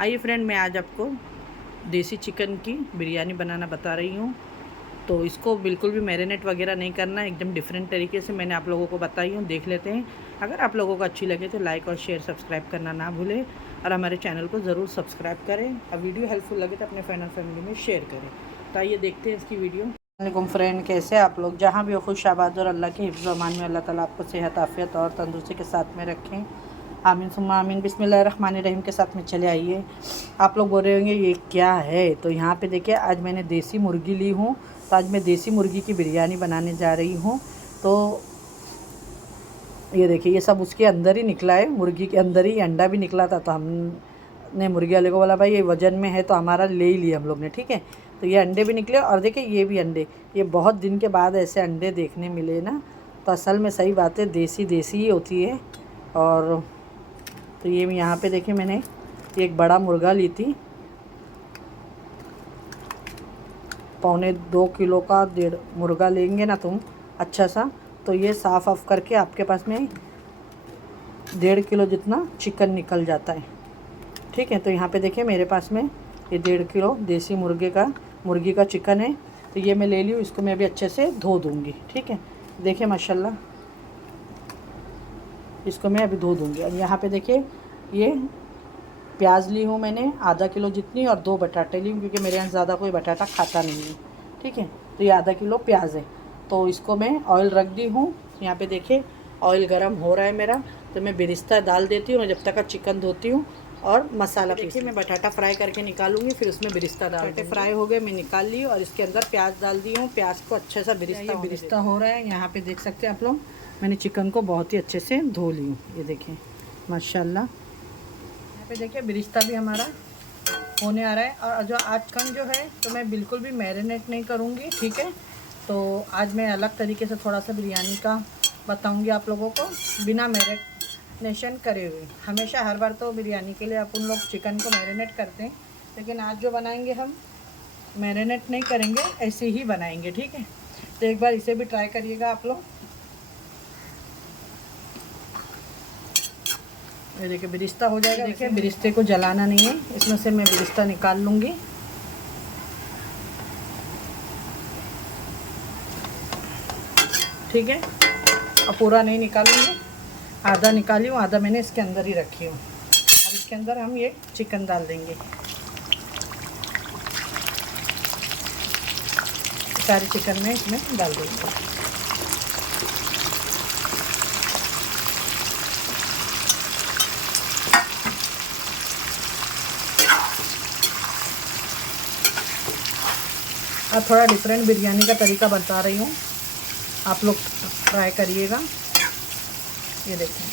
आइए फ्रेंड, मैं आज आपको देसी चिकन की बिरयानी बनाना बता रही हूँ। तो इसको बिल्कुल भी मैरिनेट वगैरह नहीं करना, एकदम डिफरेंट तरीके से मैंने आप लोगों को बताई हूँ। देख लेते हैं। अगर आप लोगों को अच्छी लगे तो लाइक और शेयर सब्सक्राइब करना ना भूलें और हमारे चैनल को ज़रूर सब्सक्राइब करें। और वीडियो हेल्पफुल लगे तो अपने फ्रेंड और फैमिली में शेयर करें। तो आइए देखते हैं इसकी वीडियो। वालेकुम फ्रेंड, कैसे आप लोग? जहाँ भी हो खुश आबाद और अल्लाह के हिफ्ज़ अमान में अल्लाह ताला आपको सेहत आफियत और तंदुरुस्ती के साथ में रखें। आमीन सुम्मा आमीन। बिस्मिल्लाहिर्रहमानिर्रहीम के साथ में चले आइए। आप लोग बोल रहे होंगे ये क्या है? तो यहाँ पे देखिए, आज मैंने देसी मुर्गी ली हूँ। तो आज मैं देसी मुर्गी की बिरयानी बनाने जा रही हूँ। तो ये देखिए, ये सब उसके अंदर ही निकला है, मुर्गी के अंदर ही अंडा भी निकला था। तो हमने मुर्गी वाले को बोला भाई ये वज़न में है, तो हमारा ले ही लिया हम लोग ने, ठीक है। तो ये अंडे भी निकले और देखिए ये भी अंडे। ये बहुत दिन के बाद ऐसे अंडे देखने मिले ना, तो असल में सही बात है, देसी देसी ही होती है। और तो ये यहाँ पे देखिए, मैंने एक बड़ा मुर्गा ली थी, 1.25 किलो का। 1.5 मुर्गा लेंगे ना तुम अच्छा सा, तो ये साफ़ ऑफ करके आपके पास में 1.5 किलो जितना चिकन निकल जाता है, ठीक है। तो यहाँ पे देखिए मेरे पास में ये 1.5 किलो देसी मुर्गी का चिकन है। तो ये मैं ले ली हूँ, इसको मैं अभी अच्छे से धो दूँगी, ठीक है। देखिए माशाल्लाह, इसको मैं अभी धो दूँगी। और यहाँ पे देखिए, ये प्याज ली हूँ मैंने ½ किलो जितनी, और 2 बटाटे ली हूँ क्योंकि मेरे यहाँ ज़्यादा कोई बटाटा खाता नहीं है, ठीक है। तो ये ½ किलो प्याज है। तो इसको मैं ऑयल रख दी हूँ। यहाँ पे देखिए ऑयल गर्म हो रहा है मेरा। तो मैं बिरिस्ता डाल देती हूँ जब तक चिकन धोती हूँ और मसाला। देखिए मैं बटाटा फ्राई करके निकालूँगी, फिर उसमें बिरिस्ता डाल। बटाटे फ्राई हो गए, मैं निकाल ली और इसके अंदर प्याज डाल दी हूँ। प्याज को अच्छे सा बिरिस्ता हो रहा है। यहाँ पर देख सकते हैं आप लोग, मैंने चिकन को बहुत ही अच्छे से धो ली हूँ। ये देखिए माशाल्लाह, यहाँ पे देखिए बिरिस्ता भी हमारा होने आ रहा है। और जो आज चिकन जो है, तो मैं बिल्कुल भी मैरिनेट नहीं करूँगी, ठीक है। तो आज मैं अलग तरीके से थोड़ा सा बिरयानी का बताऊँगी आप लोगों को, बिना मैरिनेशन करे हुए। हमेशा हर बार तो बिरयानी के लिए अपन लोग चिकन को मैरिनेट करते हैं, लेकिन आज जो बनाएंगे हम मैरिनेट नहीं करेंगे, ऐसे ही बनाएंगे, ठीक है। तो एक बार इसे भी ट्राई करिएगा आप लोग। ये देखिए बिरिस्ता हो जाएगा। देखिए बिरिस्ते को जलाना नहीं है, इसमें से मैं बिरिस्ता निकाल लूँगी, ठीक है। अब पूरा नहीं निकालूंगी, आधा निकाली हूँ, आधा मैंने इसके अंदर ही रखी हूँ। अब इसके अंदर हम ये चिकन डाल देंगे, सारे चिकन में इसमें डाल देंगे। और थोड़ा डिफरेंट बिरयानी का तरीका बता रही हूँ, आप लोग ट्राई करिएगा। ये देखें,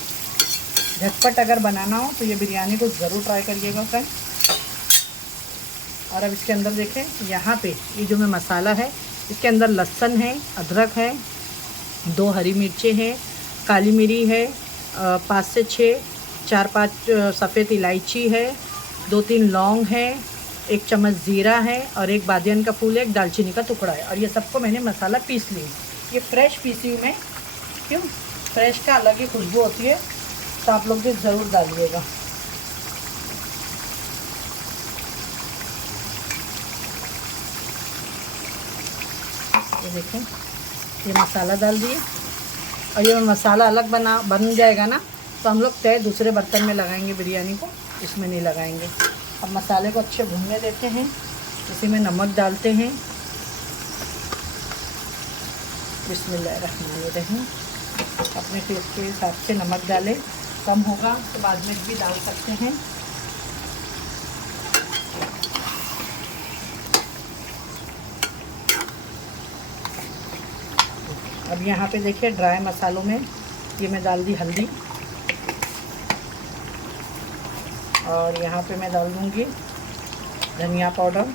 झटपट अगर बनाना हो तो ये बिरयानी को ज़रूर ट्राई करिएगा फ्रेंड। और अब इसके अंदर देखें, यहाँ पे ये जो मैं मसाला है, इसके अंदर लहसुन है, अदरक है, 2 हरी मिर्चें हैं, काली मिरी है, 5 से 6, 4-5 सफ़ेद इलायची है, 2-3 लौंग है, 1 चम्मच ज़ीरा है और 1 बादियान का फूल है, 1 दालचीनी का टुकड़ा है। और ये सबको मैंने मसाला पीस ली। ये फ्रेश पीसी हूँ मैं, क्यों? फ्रेश का अलग ही खुशबू होती है, तो आप लोग भी ज़रूर डालिएगा। ये देखें, ये मसाला डाल दिए। और ये मसाला अलग बन जाएगा ना, तो हम लोग तय दूसरे बर्तन में लगाएंगे बिरयानी को, इसमें नहीं लगाएंगे। अब मसाले को अच्छे भूनने देते हैं, इसी में नमक डालते हैं। बिस्मिल्लाहिर्रहमानिर्रहीम। अपने टेस्ट के हिसाब से नमक डालें, कम होगा तो बाद में भी डाल सकते हैं। अब यहाँ पे देखिए ड्राई मसालों में ये मैं डाल दी हल्दी, और यहाँ पे मैं डाल दूँगी धनिया पाउडर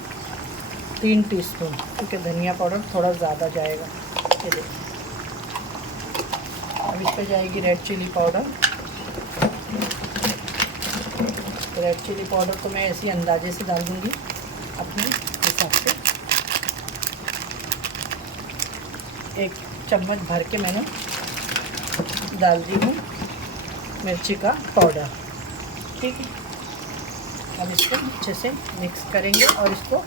3 टीस्पून, ठीक है। धनिया पाउडर थोड़ा ज़्यादा जाएगा, ये देखिए। अब इस पर जाएगी red chilli powder. Red chilli powder तो मैं ऐसे अंदाजे से डाल दूँगी अपने हिसाब से। 1 चम्मच भर के मैंने डाल दी हूँ मिर्ची का पाउडर, ठीक है। अब इसको अच्छे से मिक्स करेंगे और इसको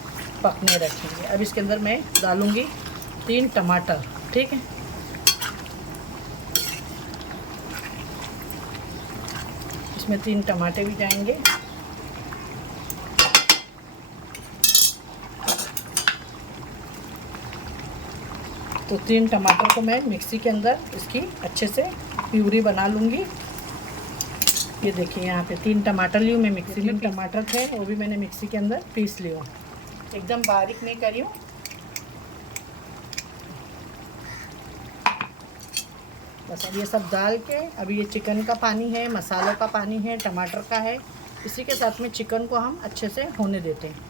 पकने रखेंगे। अब इसके अंदर मैं डालूँगी 3 टमाटर, ठीक है। इसमें 3 टमाटर भी जाएंगे। तो 3 टमाटर को मैं मिक्सी के अंदर इसकी अच्छे से प्यूरी बना लूँगी। ये देखिए यहाँ पे 3 टमाटर ली हूँ मैं मिक्सी में। टमाटर थे वो भी मैंने मिक्सी के अंदर पीस लिया, एकदम बारीक नहीं करी हूँ। बस अब ये सब डाल के, अभी ये चिकन का पानी है, मसालों का पानी है, टमाटर का है, इसी के साथ में चिकन को हम अच्छे से होने देते हैं।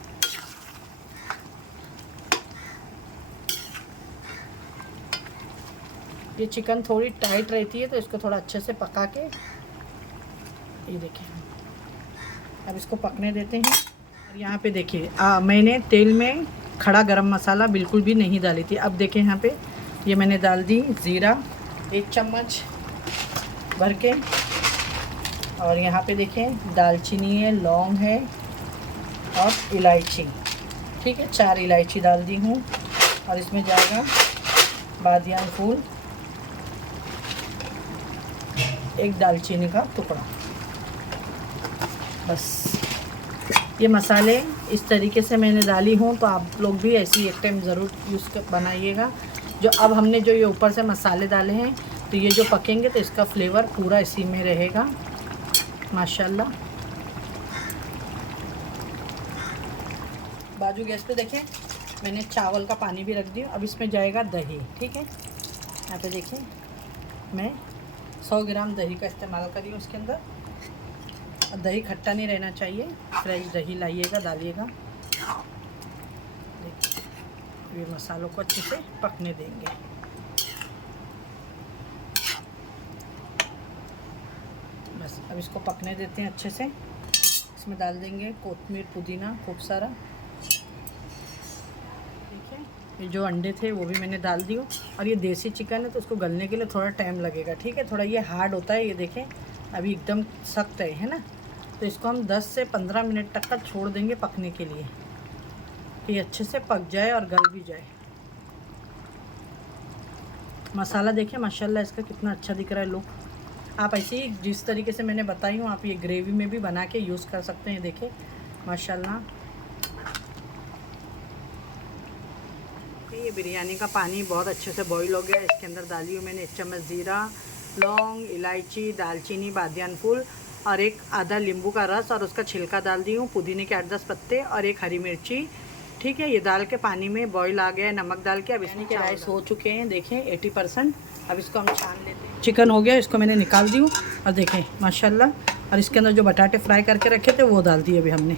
ये चिकन थोड़ी टाइट रहती है तो इसको थोड़ा अच्छे से पका के, ये देखिए अब इसको पकने देते हैं। और यहाँ पे देखिए मैंने तेल में खड़ा गरम मसाला बिल्कुल भी नहीं डाली थी। अब देखें यहाँ पे ये मैंने डाल दी ज़ीरा 1 चम्मच भर के, और यहाँ पे देखें दालचीनी है, लौंग है और इलायची, ठीक है, 4 इलायची डाल दी हूँ। और इसमें जाएगा बादियान फूल, 1 दालचीनी का टुकड़ा। बस ये मसाले इस तरीके से मैंने डाली हूँ, तो आप लोग भी ऐसी एक टाइम ज़रूर यूज़ बनाइएगा। जो अब हमने जो ये ऊपर से मसाले डाले हैं, तो ये जो पकेंगे तो इसका फ्लेवर पूरा इसी में रहेगा माशाल्लाह। बाजू गैस पे देखें मैंने चावल का पानी भी रख दिया। अब इसमें जाएगा दही, ठीक है। यहाँ पे देखिए मैं 100 ग्राम दही का इस्तेमाल करी हूँ उसके अंदर। दही खट्टा नहीं रहना चाहिए, फ्रेश दही लाइएगा, डालिएगा। देखिए ये मसालों को अच्छे से पकने देंगे। बस अब इसको पकने देते हैं अच्छे से। इसमें डाल देंगे कोतमीर, पुदीना खूब सारा, ठीक है। ये जो अंडे थे वो भी मैंने डाल दिए। और ये देसी चिकन है तो उसको गलने के लिए थोड़ा टाइम लगेगा, ठीक है। थोड़ा ये हार्ड होता है, ये देखें अभी एकदम सख्त है ना। तो इसको हम 10 से 15 मिनट तक का छोड़ देंगे पकने के लिए, कि अच्छे से पक जाए और गल भी जाए। मसाला देखिए माशाल्लाह इसका कितना अच्छा दिख रहा है लुक। आप ऐसे ही जिस तरीके से मैंने बताई हूँ आप ये ग्रेवी में भी बना के यूज़ कर सकते हैं। देखिए माशाल्लाह ये बिरयानी का पानी बहुत अच्छे से बॉईल हो गया। इसके अंदर डाली हूँ मैंने 1 चम्मच ज़ीरा, लौंग, इलायची, दालचीनी, बादियान फूल और 1 आधा नींबू का रस और उसका छिलका डाल दी हूँ, पुदीने के 8-10 पत्ते और 1 हरी मिर्ची, ठीक है। ये डाल के पानी में बॉईल आ गया है, नमक डाल के। अब इसमें के राइस हो चुके हैं देखें 80%। अब इसको हम छान लेते हैं। चिकन हो गया, इसको मैंने निकाल दी हूँ और देखें माशाल्लाह। और इसके अंदर जो बटाटे फ्राई करके रखे थे वो डाल दिए अभी हमने।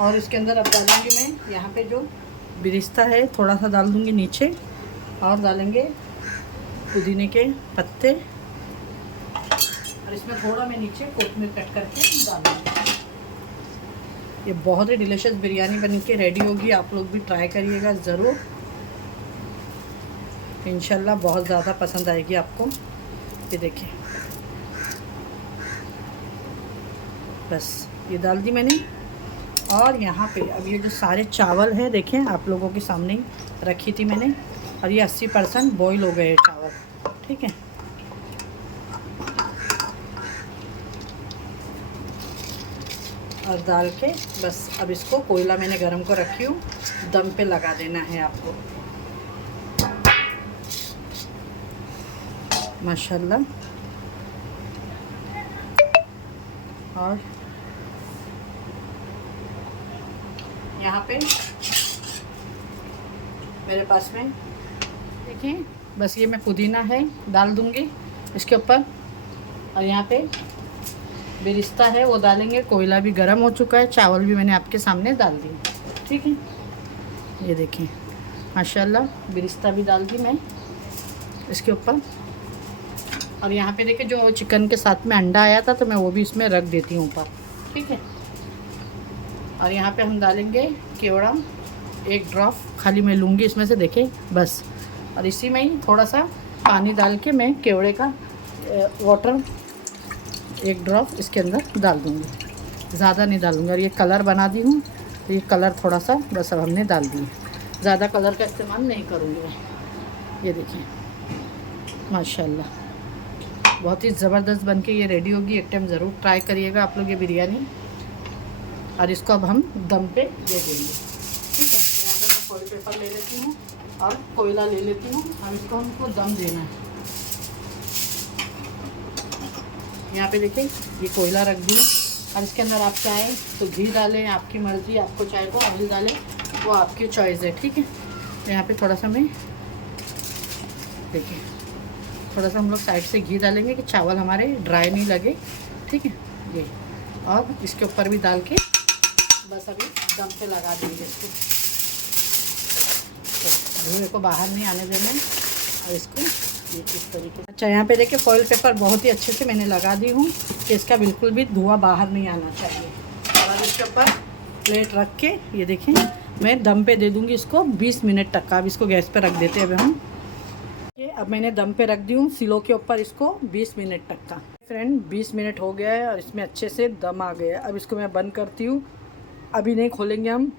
और इसके अंदर अब डालूँगी मैं यहाँ पे जो बिरिस्ता है थोड़ा सा डाल दूँगी नीचे, और डालेंगे पुदीने के पत्ते, और इसमें थोड़ा मैं नीचे कोतमीर कट करके डालूँगी। ये बहुत ही डिलीशियस बिरयानी बन के रेडी होगी। आप लोग भी ट्राई करिएगा ज़रूर, इंशाल्लाह बहुत ज़्यादा पसंद आएगी आपको। ये देखिए बस ये डाल दी मैंने। और यहाँ पे अब ये जो सारे चावल हैं देखें आप लोगों के सामने ही रखी थी मैंने, और ये 80% बॉईल हो गए हैं चावल, ठीक है। और डाल के बस अब इसको, कोयला मैंने गरम को रखी हूँ, दम पे लगा देना है आपको माशाल्लाह। और यहाँ पे मेरे पास में देखिए बस ये मैं पुदीना है डाल दूँगी इसके ऊपर, और यहाँ पे बिरिस्ता है वो डालेंगे। कोयला भी गर्म हो चुका है, चावल भी मैंने आपके सामने डाल दिए, ठीक है। ये देखिए माशाल्लाह बिरिस्ता भी डाल दी मैं इसके ऊपर। और यहाँ पे देखिए जो चिकन के साथ में अंडा आया था तो मैं वो भी इसमें रख देती हूँ ऊपर, ठीक है। और यहाँ पे हम डालेंगे केवड़ा, 1 ड्रॉप खाली मैं लूँगी इसमें से, देखें बस। और इसी में ही थोड़ा सा पानी डाल के मैं केवड़े का वाटर 1 ड्रॉप इसके अंदर डाल दूँगी, ज़्यादा नहीं डालूँगी। और ये कलर बना दी हूँ, तो ये कलर थोड़ा सा बस अब हमने डाल दिए, ज़्यादा कलर का इस्तेमाल नहीं करूँगी। ये देखिए माशाल्लाह बहुत ही ज़बरदस्त बन के ये रेडी होगी। एक टाइम ज़रूर ट्राई करिएगा आप लोग ये बिरयानी। और इसको अब हम दम पे दे देंगे। ठीक है, तो यहाँ पे मैं फॉइल पेपर ले लेती हूँ और कोयला ले लेती हूँ। हमको दम देना है। यहाँ पे देखिए ये कोयला रख दी। और इसके अंदर आप चाहें तो घी डालें, आपकी मर्ज़ी, आपको चाहे को ऑयल डालें, वो आपकी चॉइस है। ठीक है, तो यहाँ पे थोड़ा सा मैं देखिए थोड़ा सा हम लोग साइड से घी डालेंगे कि चावल हमारे ड्राई नहीं लगे। ठीक है, ये और इसके ऊपर भी डाल के बस अभी दम पे लगा देंगे इसको। तो धुएँ को बाहर नहीं आने देना और इसको ये इस तरीके से। अच्छा, यहाँ पे देखिए फॉइल पेपर बहुत ही अच्छे से मैंने लगा दी हूँ कि इसका बिल्कुल भी धुआं बाहर नहीं आना चाहिए। और इसके ऊपर प्लेट रख के ये देखें मैं दम पे दे दूँगी इसको 20 मिनट तक का। अब इसको गैस पे रख देते हैं। अब हम अब मैंने दम पे रख दी हूँ सिलो के ऊपर इसको 20 मिनट तक का। फ्रेंड 20 मिनट हो गया है और इसमें अच्छे से दम आ गया है। अब इसको मैं बंद करती हूँ। अभी नहीं खोलेंगे, हम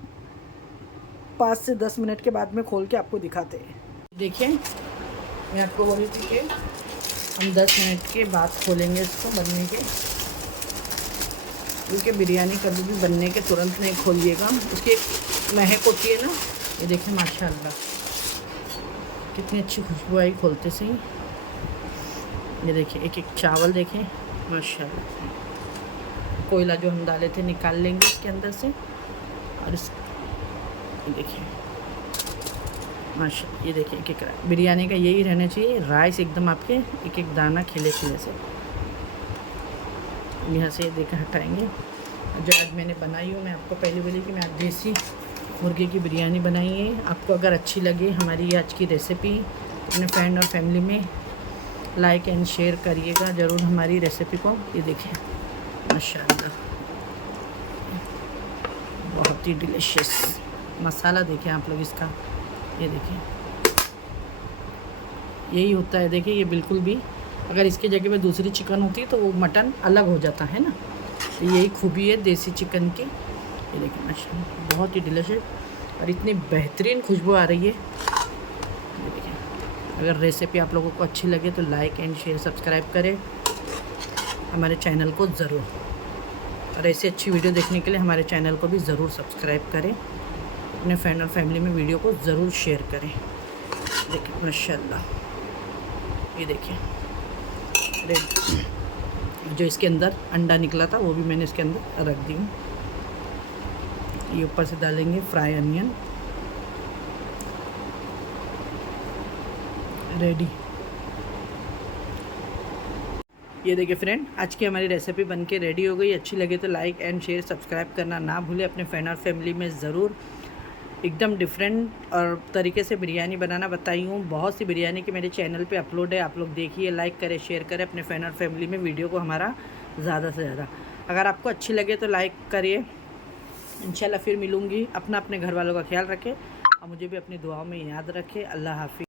5 से 10 मिनट के बाद में खोल के आपको दिखाते हैं। देखिए मैं आपको बोली थी कि हम 10 मिनट के बाद खोलेंगे इसको बनने के, क्योंकि बिरयानी कभी भी बनने के तुरंत नहीं खोलिएगा, उसकी एक महक होती है ना। ये देखिए माशाल्लाह कितनी अच्छी खुशबू आई खोलते से ही। ये देखिए एक एक चावल देखें माशाल्लाह। कोयला जो हम डाले थे निकाल लेंगे इसके अंदर से। और इस देखिए माशाल्लाह, ये देखिए एक एक बिरयानी का यही रहना चाहिए, राइस एकदम आपके एक एक दाना खिले खिले से। यहाँ से देखकर हटाएंगे। जो आज मैंने बनाई हो, मैं आपको पहले बोली कि मैं आज देसी मुर्गे की बिरयानी बनाई है। आपको अगर अच्छी लगे हमारी ये आज की रेसिपी, अपने फ्रेंड और फैमिली में लाइक एंड शेयर करिएगा ज़रूर हमारी रेसिपी को। ये देखें माशाल्लाह बहुत ही डिलीशियस मसाला देखें आप लोग इसका। ये देखें यही होता है। देखिए ये बिल्कुल भी, अगर इसकी जगह पे दूसरी चिकन होती तो वो मटन अलग हो जाता है ना। तो यही खूबी है देसी चिकन की। ये देखिए माशाल्लाह बहुत ही डिलीशियस और इतनी बेहतरीन खुशबू आ रही है। ये देखिए, अगर रेसिपी आप लोगों को अच्छी लगे तो लाइक एंड शेयर सब्सक्राइब करें हमारे चैनल को ज़रूर। और ऐसी अच्छी वीडियो देखने के लिए हमारे चैनल को भी ज़रूर सब्सक्राइब करें। अपने फ्रेंड और फैमिली में वीडियो को ज़रूर शेयर करें। देखिए माशाल्लाह ये देखिए जो इसके अंदर अंडा निकला था वो भी मैंने इसके अंदर रख दी हूँ। ये ऊपर से डालेंगे फ्राई अनियन। रेडी। ये देखिए फ्रेंड आज की हमारी रेसिपी बनके रेडी हो गई। अच्छी लगे तो लाइक एंड शेयर सब्सक्राइब करना ना भूलें। अपने फ्रेंड और फैमिली में ज़रूर एकदम डिफरेंट और तरीके से बिरयानी बनाना बताई हूँ। बहुत सी बिरयानी की मेरे चैनल पे अपलोड है, आप लोग देखिए, लाइक करें, शेयर करें अपने फ्रेंड और फैमिली में वीडियो को हमारा ज़्यादा से ज़्यादा। अगर आपको अच्छी लगे तो लाइक करिए। इंशाल्लाह फिर मिलूँगी। अपने घर वालों का ख्याल रखें और मुझे भी अपनी दुआओं में याद रखें। अल्लाह हाफिज़।